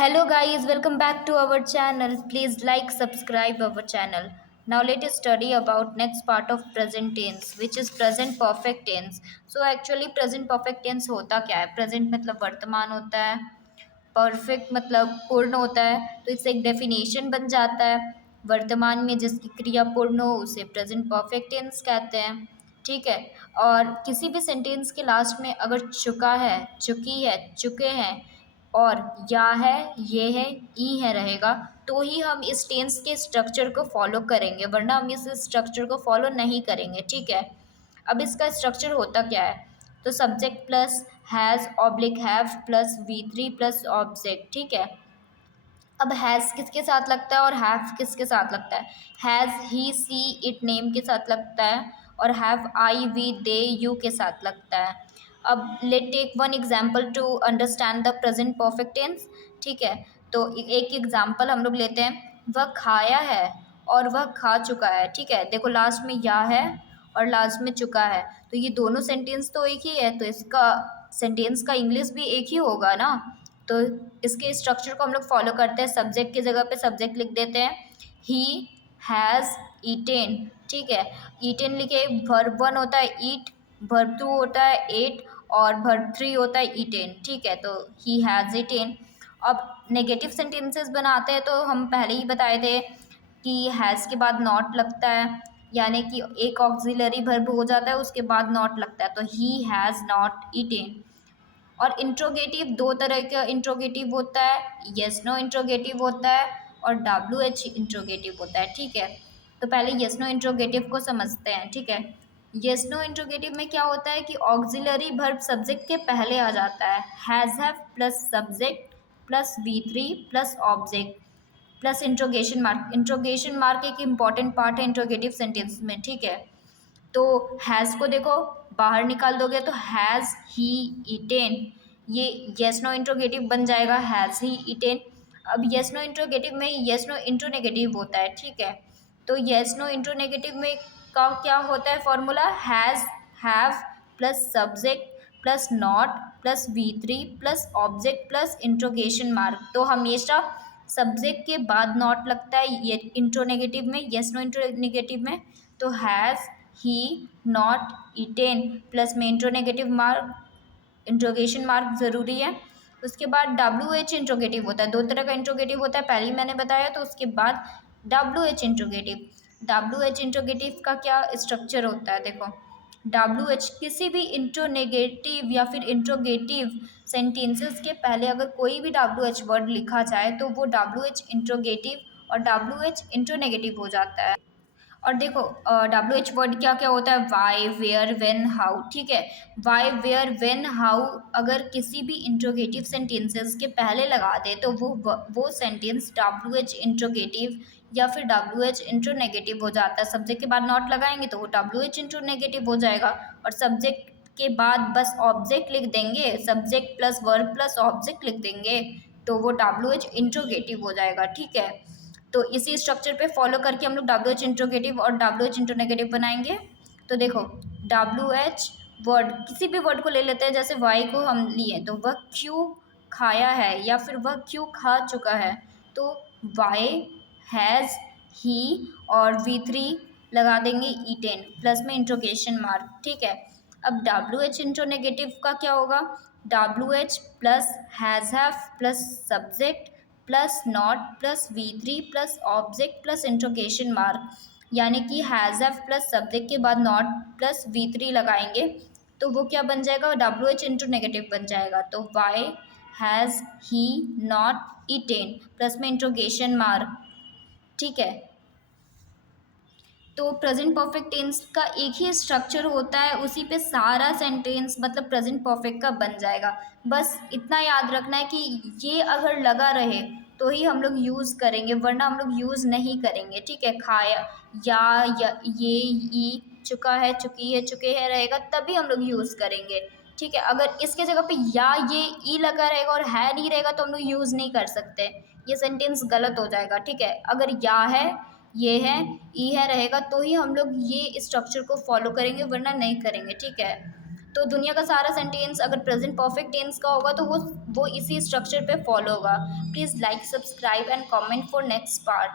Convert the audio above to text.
Hello guys, welcome back to our channel. Please like, subscribe our channel. Now let us study about next part of present tense, which is present perfect tense. So actually present perfect tense होता क्या है? Present मतलब वर्तमान होता है, perfect मतलब पूर्ण होता है, तो इससे एक definition बन जाता है। वर्तमान में जिसकी क्रिया पूर्ण हो उसे present perfect tense कहते हैं। ठीक है। और किसी भी सेंटेंस के लास्ट में अगर चुका है, चुकी है, चुके हैं और या है, ये है, ई है रहेगा, तो ही हम इस टेंस के स्ट्रक्चर को फॉलो करेंगे, वरना हम इस स्ट्रक्चर को फॉलो नहीं करेंगे। ठीक है। अब इसका स्ट्रक्चर होता क्या है? तो subject plus has oblique have plus V3 plus object. ठीक है। अब हैज़ किसके साथ लगता है और हैव किसके साथ लगता है? Has he see it name के साथ लगता है और have I we they you के साथ लगता है। अब let take one example to understand the present perfect tense. ठीक है। तो एक एग्जाम्पल हम लोग लेते हैं, वह खाया है और वह खा चुका है। ठीक है। देखो लास्ट में या है और लास्ट में चुका है, तो ये दोनों सेंटेंस तो एक ही है, तो इसका सेंटेंस का इंग्लिश भी एक ही होगा ना। तो इसके स्ट्रक्चर को हम लोग फॉलो करते हैं। सब्जेक्ट की जगह पे सब्जेक्ट लिख देते हैं, ही हैज़ ईटेन। ठीक है। ईटेन लिखे, वर्ब वन होता है ईट, वर्ब टू होता है एट और वर्ब थ्री होता है ईटेन। ठीक है। तो ही हैज़ ईटेन। अब नेगेटिव सेंटेंसेस बनाते हैं, तो हम पहले ही बताए थे कि हैज़ के बाद नॉट लगता है, यानी कि एक ऑक्सिलरी वर्ब हो जाता है उसके बाद नॉट लगता है, तो ही हैज़ नॉट ईटेन। और इंट्रोगेटिव दो तरह का इंट्रोगेटिव होता है, यस नो इंट्रोगेटिव होता है और WH इंट्रोगेटिव होता है। ठीक है। तो पहले यस नो इंट्रोगेटिव को समझते हैं। ठीक है। यस नो इंट्रोगेटिव में क्या होता है कि ऑक्सिलरी वर्ब सब्जेक्ट के पहले आ जाता है, has have plus subject plus V3 plus object plus interrogation mark. Interrogation mark एक इम्पॉर्टेंट पार्ट है इंट्रोगेटिव सेंटेंस में। ठीक है। तो हैज़ को देखो बाहर निकाल दोगे तो हैज़ ही ईटेन, ये येस नो इंट्रोगेटिव बन जाएगा, हैज़ ही ईटेन। अब येस नो इंट्रोगेटिव में येस नो इंट्रो नेगेटिव होता है। ठीक है। तो येस नो इंट्रो नेगेटिव में का क्या होता है formula? Has have plus subject plus not plus V3 plus object plus interrogation mark. तो हमेशा सब्जेक्ट के बाद नॉट लगता है ये इंट्रो नेगेटिव में, येस नो इंट्रो नेगेटिव में। तो has he not eaten plus में intro negative mark, interrogation mark ज़रूरी है। उसके बाद WH इंट्रोगेटिव होता है, दो तरह का इंट्रोगेटिव होता है, पहले ही मैंने बताया। तो उसके बाद WH इंट्रोगेटिव। WH इंट्रोगेटिव का क्या स्ट्रक्चर होता है? देखो WH किसी भी इंट्रोनेगेटिव या फिर इंट्रोगेटिव सेंटेंसेस के पहले अगर कोई भी WH वर्ड लिखा जाए तो वो WH इंट्रोगेटिव और WH इंट्रोनेगेटिव हो जाता है। और देखो WH वर्ड क्या क्या होता है? Why, where, when, how. ठीक है। वाई, वेयर, वेन, हाउ अगर किसी भी इंट्रोगेटिव सेंटेंसेस के पहले लगा दे तो वो सेंटेंस WH इंट्रोगेटिव या फिर WH इंट्रो नेगेटिव हो जाता है। सब्जेक्ट के बाद नॉट लगाएंगे तो वो WH इंट्रो नेगेटिव हो जाएगा, और सब्जेक्ट के बाद बस ऑब्जेक्ट लिख देंगे, subject plus verb plus object लिख देंगे, तो वो WH इंट्रोगेटिव हो जाएगा। ठीक है। तो इसी स्ट्रक्चर पे फॉलो करके हम लोग WH इंट्रोगेटिव और WH इंट्रोनेगेटिव बनाएंगे। तो देखो WH वर्ड, किसी भी वर्ड को ले लेते हैं, जैसे वाई को हम लिए तो वह क्यों खाया है या फिर वह क्यों खा चुका है, तो वाई हैज़ ही और V3 लगा देंगे ईटेन प्लस में इंट्रोगेशन मार्क। ठीक है। अब WH इंट्रोनेगेटिव का क्या होगा? WH plus has have plus subject plus not plus V3 plus object plus interrogation mark, यानी कि हैज़ हैव प्लस सब्जेक्ट के बाद नॉट प्लस V3 लगाएंगे तो वो क्या बन जाएगा? WH इंटू नेगेटिव बन जाएगा। तो why has he not eaten plus में इंट्रोगेशन मार्क। ठीक है। तो प्रेजेंट परफेक्ट टेंस का एक ही स्ट्रक्चर होता है, उसी पे सारा सेंटेंस मतलब प्रेजेंट परफेक्ट का बन जाएगा। बस इतना याद रखना है कि ये अगर लगा रहे तो ही हम लोग यूज़ करेंगे, वरना हम लोग यूज़ नहीं करेंगे। ठीक है। खाया या ये ई, चुका है, चुकी है, चुके हैं रहेगा तभी हम लोग यूज़ करेंगे। ठीक है। अगर इसके जगह पे या ये ई लगा रहेगा और है नहीं रहेगा तो हम लोग यूज़ नहीं कर सकते, ये सेंटेंस गलत हो जाएगा। ठीक है। अगर या है, ये है, ई है रहेगा तो ही हम लोग ये स्ट्रक्चर को फॉलो करेंगे, वरना नहीं करेंगे। ठीक है। तो दुनिया का सारा सेंटेंस अगर प्रेजेंट परफेक्ट टेंस का होगा तो वो इसी स्ट्रक्चर पे फॉलो होगा। Please like, subscribe and comment for next part.